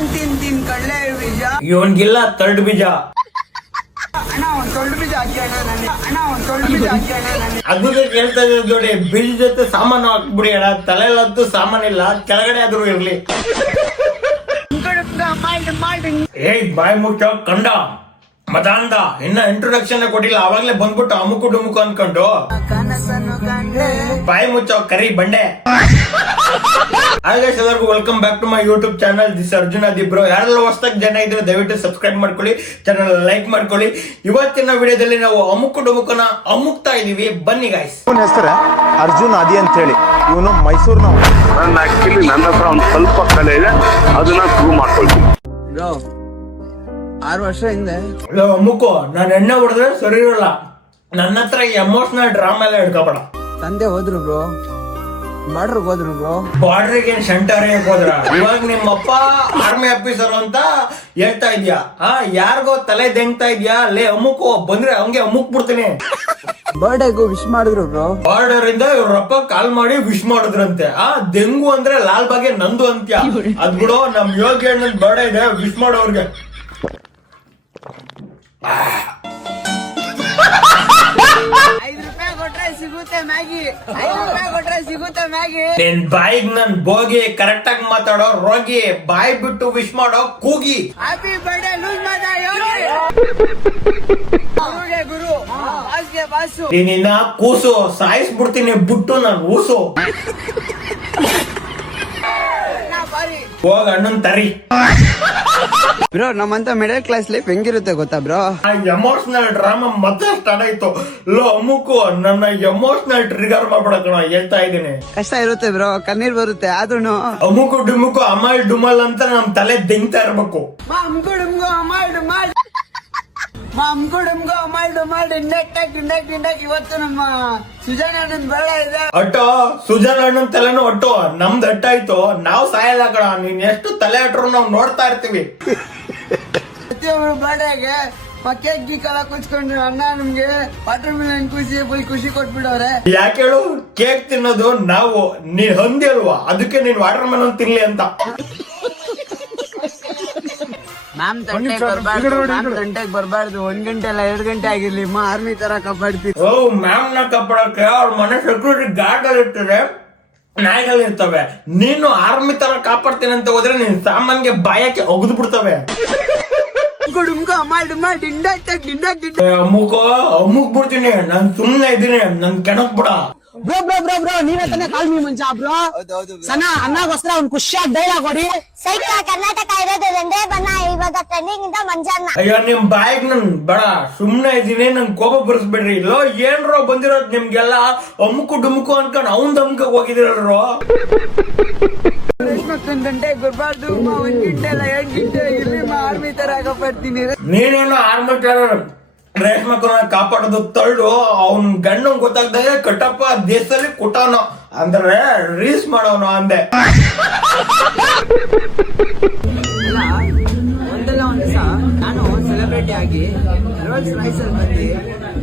ನಾನ್ ತಿಂತೀನಿ ಕಳ್ಳೆ ಬೀಜ. ಇವನ್ಗಿಲ್ಲ ತರ್ಡ್ ಬೀಜ. ಅಣ್ಣ ಒಂದ್ ತೊಳ್ಳು ಬೀಜ ಹಾಕಿ ಅಣ್ಣ ನನಗೆ. ಅಣ್ಣ ಒಂದ್ ತೊಳ್ಳು ಬೀಜ ಹಾಕಿ ಅಣ್ಣ ನನಗೆ. ಅದಕ್ಕೆ ಕೇಳ್ತಾ ಇದ್ರು ನೋಡಿ, ಬೀಜ ಜೊತೆ ಸಾಮಾನು ಹಾಕ್ಬಿಡಿ ಅಣ್ಣ. ತಲೆಲಂತೂ ಸಾಮಾನಿಲ್ಲ, ಕೆಳಗಡೆ ಆದ್ರೂ ಇರ್ಲಿ. ಏಯ್ ಬಾಯ್ ಮುಚ್ಚ ಕಂಡ ಮತಾಂಧ. ಇನ್ನ ಇಂಟ್ರೊಡಕ್ಷನ್ ಕೊಟ್ಟಿಲ್ಲ, ಅವಾಗ್ಲೇ ಬಂದ್ಬಿಟ್ಟು ಅಮುಕು ಡುಮುಕು ಅನ್ಕೊಂಡು. ಬಾಯ್ ಮುಚ್ಚ ಕರಿ ಬಂಡೆ. ಹಾಗೆ ಎಲ್ಲರಿಗೂ welcome back to my YouTube channel. This Arjun ದಿಬ್ರೋ. ಯಾರೆಲ್ಲ ಹೊಸದಾಗಿ ಜನ ಇದ್ರೆ ದಯವಿಟ್ಟು ಸಬ್ಸ್ಕ್ರೈಬ್ ಮಾಡ್ಕೊಳ್ಳಿ, ಚಾನಲ್ ಲೈಕ್ ಮಾಡ್ಕೊಳ್ಳಿ. ಇವತ್ತಿನ ವಿಡಿಯೋದಲ್ಲಿ ನಾವು ಅಮುಕು ಡುಮುಕನ ಅಮುಕ್ತಾ ಇದೀವಿ. ಬನ್ನಿ ಗಾಯ್ಸ್. ಇವನ ಹೆಸರು ಅರ್ಜುನ್ ಆದಿ ಅಂತ ಹೇಳಿ. ಇವನು ಮೈಸೂರಿನ. ಆಕ್ಚುಲಿ ನನ್ನ ಹತ್ರ ಒಂದು ಸ್ವಲ್ಪ ಕಲೆ ಇದೆ, ಅದನ್ನ ಪ್ರೂವ್ ಮಾಡ್ಕೊಳ್ತೀನಿ. ಬ್ರೋ 6 ವರ್ಷ ಹಿಂದೆ ಅಮುಕು ನಾನು ಎಣ್ಣೆ ಹೊಡೆದ್ರೆ ಸರಿ ಇರಲ್ಲ. ನನ್ನ ಹತ್ರ ಎಮೋಷನಲ್ ಡ್ರಾಮಾ ಎಲ್ಲ ಹಿಡ್ಕೋಬೇಡ. ತಂದೆ ಹೋದ್ರು ಬ್ರೋ, ಬಾರ್ಡರ್ಗೆ ಹೋದ್ರು ಬ್ರೋ. ಬಾರ್ಡ್ರಿಗೆ ಏನ್ ಸೆಂಟರ್ ಹೋದ್ರ? ಇವಾಗ ನಿಮ್ಮಪ್ಪ ಆರ್ಮಿ ಆಫೀಸರ್ ಅಂತ ಹೇಳ್ತಾ ಇದ್ಯಾ? ಯಾರಿಗೋ ತಲೆ ದೆಂಗ್ತಾ ಇದ್ಯಾ? ಲೇ ಅಮುಕು ಬಂದ್ರೆ ಹಂಗೆ ಅಮುಕ್ ಬಿಡ್ತೀನಿ. ಬರ್ಡೇಗೂ ವಿಶ್ ಮಾಡಿದ್ರು ಬ್ರೋ. ಬಾರ್ಡರ್ ಇಂದ ಇವ್ರಪ್ಪ ಕಾಲ್ ಮಾಡಿ ವಿಶ್ ಮಾಡಿದ್ರಂತೆ. ದೆಂಗು ಅಂದ್ರೆ ಲಾಲ್ ಬಾಗೆ ನಂದು ಅಂತ್ಯ. ಅದ್ ಬಿಡೋ, ನಮ್ ಯೋಗಿ ಅಣ್ಣನ್ ಬರ್ಡೇ ಇದೆ, ವಿಶ್ ಮಾಡೋರ್ಗೆ. ನಿನ್ ಬಾಯಿಗ್ ನನ್ ಬೋಗಿ ಕರೆಕ್ಟ್ ಆಗಿ ಮಾತಾಡೋ ರೋಗಿ, ಬಾಯಿ ಬಿಟ್ಟು ವಿಶ್ ಮಾಡೋ ಕೂಗಿ. ಹ್ಯಾಪಿ ಬರ್ಡೇ ಲೂಸ್ ಗುರು ಬಾಸು. ನೀನಿನ್ನ ಕೂಸು ಸಾಯಿಸ್ಬಿಡ್ತೀನಿ ಬಿಟ್ಟು ನಾನು ಊಸು. ಹೋಗ ಅಣ್ಣನ್ ತರಿ. ಬ್ರೋ ನಮ್ಮಂತ ಮಿಡಲ್ ಕ್ಲಾಸ್ ಲೈಫ್ ಹೆಂಗಿರುತ್ತೆ ಗೊತ್ತಾ ಬ್ರೋ? ಎಮೋಷನಲ್ ಡ್ರಾಮಾ ಮತ್ತೆ ಸ್ಟಾರ್ಟ್ ಆಯ್ತು. ಲೋ ಅಮುಕು ನನ್ನ ಎಮೋಷನಲ್ ಟ್ರಿಗರ್ ಮಾಡ್ಬಿಡಕಣ, ಹೇಳ್ತಾ ಇದ್ದೀನಿ. ಕಷ್ಟ ಇರುತ್ತೆ ಬ್ರೋ, ಕಣ್ಣೀರ್ ಬರುತ್ತೆ. ಆದ್ರೂ ಅಮುಕು ಡುಮುಕು ಅಮಲ್ ಡುಮಲ್ ಅಂತ ನಮ್ ತಲೆ ದಿಂಗ್ತಾ ಇರ್ಬೇಕು. ಇವತ್ತು ನಮ್ಮ ಸುಜಾನ್ ಅಣ್ಣನ್ ಬೇಡ ಇದೆ. ಅಟ್ಟೋ ಸುಜಾನ್ ಅಣ್ಣನ್ ತಲೆನೂ ಒಟ್ಟು ನಮ್ದು ಅಟ್ಟಾಯ್ತು. ನಾವ್ ಸಾಯಲ್ಲ ಕಣ, ನೀನ್ ಎಷ್ಟು ತಲೆ ಅಟ್ರು ನಾವ್ ನೋಡ್ತಾ ಇರ್ತೀವಿ. ಪ್ರತಿಯೊಬ್ರು ಬರ್ಡೇಗೆ ಕೇಕ್ ಗೀಕ್ ಎಲ್ಲ ಕುಚ್ಕೊಂಡು ಅಣ್ಣ ನಮ್ಗೆ ವಾಟರ್ ಮಿಲನ್ ಫುಲ್ ಖುಷಿ ಕೊಟ್ಬಿಡವ್ರೆ. ಯಾಕೆ ಹೇಳು? ಕೇಕ್ ತಿನ್ನೋದು ನಾವು, ನೀನ್ ಹಂದಿ ಅಲ್ವಾ, ಅದಕ್ಕೆ ನೀನ್ ವಾಟರ್ ಮೆಲನ್ ತಿನ್ಲಿ ಅಂತ. ಮ್ಯಾಮ್ ತಂಟೆಗೆ ಬರ್ಬಾರ್ದು. 1 ಗಂಟೆ ಅಲ್ಲ 2 ಗಂಟೆ ಆಗಿರ್ಲಿ, ಆರ್ಮಿ ತರ ಕಾಪಾಡ್ತೀವಿ. ಓ ಮ್ಯಾಮ್ ನ ಕಾಪಾಡಕ್ಕೆ ಅವ್ರ ಮನೆ ಸೆಕ್ಯೂರಿಟಿ ಗಾರ್ಡ್ ಅಲ್ಲಿ ಇರ್ತದೆ, ನಾಯಿಗಳು ಇರ್ತವೆ. ನೀನು ಆರ್ಮಿ ತರ ಕಾಪಾಡ್ತೀನಿ ಅಂತ ಹೋದ್ರೆ ನೀನ್ ಸಾಮಾನ್ಗೆ ಬಾಯಕ್ಕೆ ಒಗದು ಬಿಡ್ತವೆ. ಅಮುಕ್ ಬಿಡ್ತೀನಿ, ನಾನ್ ಸುಮ್ನೆ ಇದ್ದೀನಿ, ನನ್ ಕೆಣಕ್ ಬಿಡ. ಬ್ರೋ ಬ್ರೋ ಬ್ರೋ ಬ್ರೋ ನೀವೇ ತಾನೇ ಕಾಲ್ ಮೀ ಮಂಚ ಬ್ರೋ. ಸಣ್ಣ ಅಣ್ಣಗೋಸ್ಕರ ಒಂದ್ ಖುಷಿಯಾಗಿ ಡೈಲಾಗ್ ಕೊಡಿ. ಸೈಕ ಕರ್ನಾಟಕ ಇರೋದ್ರಿಂದ ಬನ್ನ ಇವಾಗ ಟ್ರೆಂಡಿಂಗ್ ಇಂದ ಮಂಜಾನ. ಅಯ್ಯೋ ನಿಮ್ ಬಾಯಿಗೆ ನನ್ ಬೇಡ, ಸುಮ್ನೆ ಇದೀನಿ, ನನ್ ಕೋಪ ಬರ್ಸ್ಬಿಡ್ರಿ. ಇಲ್ಲೋ ಏನ್ರೋ ಬಂದಿರೋದ್ ನಿಮ್ಗೆಲ್ಲ ಅಮುಕು ಡುಮುಕು ಅನ್ಕೊಂಡ್ ಅವ್ನ್ ದಮ್ಕ ಹೋಗಿದಿರಲ್ರೋ. 1 ಗಂಟೆಗೆ ಬರ್ಬಾರ್ದು, 1 ಗಂಟೆ ಅಲ್ಲ 2 ಗಂಟೆ ಆಗಿರ್ಲಿ, ಆರ್ಮಿ ತರ ಕಾಪಾಡ್ತೀನಿ. ನೀನೇನೋ ಆರ್ಮಿ ತರ ರೇಷ್ಮಕ್ಕನ ಕಾಪಾಡೋದು ತಳ್ಳು. ಅವ್ನ್ ಗಂಡು ಗೊತ್ತಾಗ್ದಾಗ ಕಟ್ಟಪ್ಪ ದೇಶದಲ್ಲಿ ಕುಟಾನೋ ಅಂದ್ರೆ ರೀಲ್ಸ್ ಮಾಡೋನು ಅಂದೆ. ಒಂದಲ್ಲ ಒಂದ್ ದಿವಸ ನಾನು ಸೆಲೆಬ್ರಿಟಿ ಆಗಿ ರೋಲ್ಸ್ ರಾಯ್ಸ್ ಅಲ್ಲಿ ಬಂದು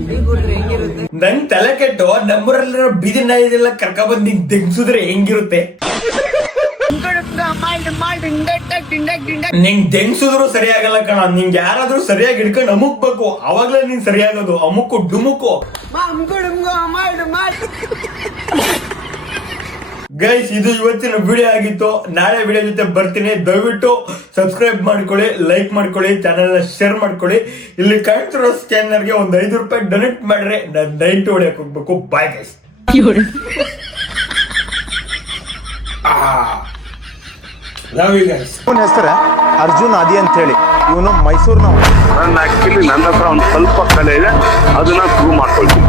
ಟೀ ಕುಡಿದ್ರೆ ಹೆಂಗಿರುತ್ತೆ? ನನ್ ತಲೆ ಕೆಟ್ಟು ನಮ್ಮೂರಲ್ಲಿರೋ ಬೀದಿ ನಾಯಿದೆಲ್ಲ ಕರ್ಕ ಬಂದ್ ನಿಂಗ್ ತೆಗ್ಸಿದ್ರೆ ಹೆಂಗಿರುತ್ತೆ? ನಿಂಗ್ ತೆಗ್ಸಿದ್ರು ಸರಿಯಾಗಲ್ಲ ಕಣ. ನಿಂಗ್ ಯಾರಾದ್ರೂ ಸರಿಯಾಗಿ ಹಿಡ್ಕೊಂಡು ಅಮುಕ್ಬೇಕು, ಅವಾಗ್ಲೇ ನಿಂಗ್ ಸರಿಯಾಗೋದು. ಅಮುಕು ಡುಮುಕು. ಗೈಸ್ ಇದು ಇವತ್ತಿನ ವಿಡಿಯೋ ಆಗಿತ್ತು. ನಾಳೆ ವಿಡಿಯೋ ಜೊತೆ ಬರ್ತೀನಿ. ದಯವಿಟ್ಟು ಸಬ್ಸ್ಕ್ರೈಬ್ ಮಾಡ್ಕೊಳ್ಳಿ, ಲೈಕ್ ಮಾಡ್ಕೊಳ್ಳಿ, ಚಾನೆಲ್ ಶೇರ್ ಮಾಡ್ಕೊಳ್ಳಿ. ಇಲ್ಲಿ ಕಾಣ್ತಿರೋ ಸ್ಕ್ಯಾನರ್ಗೆ ಒಂದು 5 ರೂಪಾಯಿ ಡೊನೇಟ್ ಮಾಡ್ರೆ ನಾನು ನೈಟ್ ಹೊಡೆಯಕ್ ಹೋಗ್ಬೇಕು. Bye guys. Love you guys. ಇವನ ಹೆಸರು ಅರ್ಜುನ್ ಆದಿ ಅಂತ ಹೇಳಿ. ಇವನು ಮೈಸೂರಿನ. ನನ್ನ ಆಕ್ಚುಲಿ ನನ್ನ ಹತ್ರ ಒಂದು ಸ್ವಲ್ಪ ಕಲೆ ಇದೆ, ಅದನ್ನ ಪ್ರೂವ್ ಮಾಡ್ಕೊಳ್ತೀನಿ.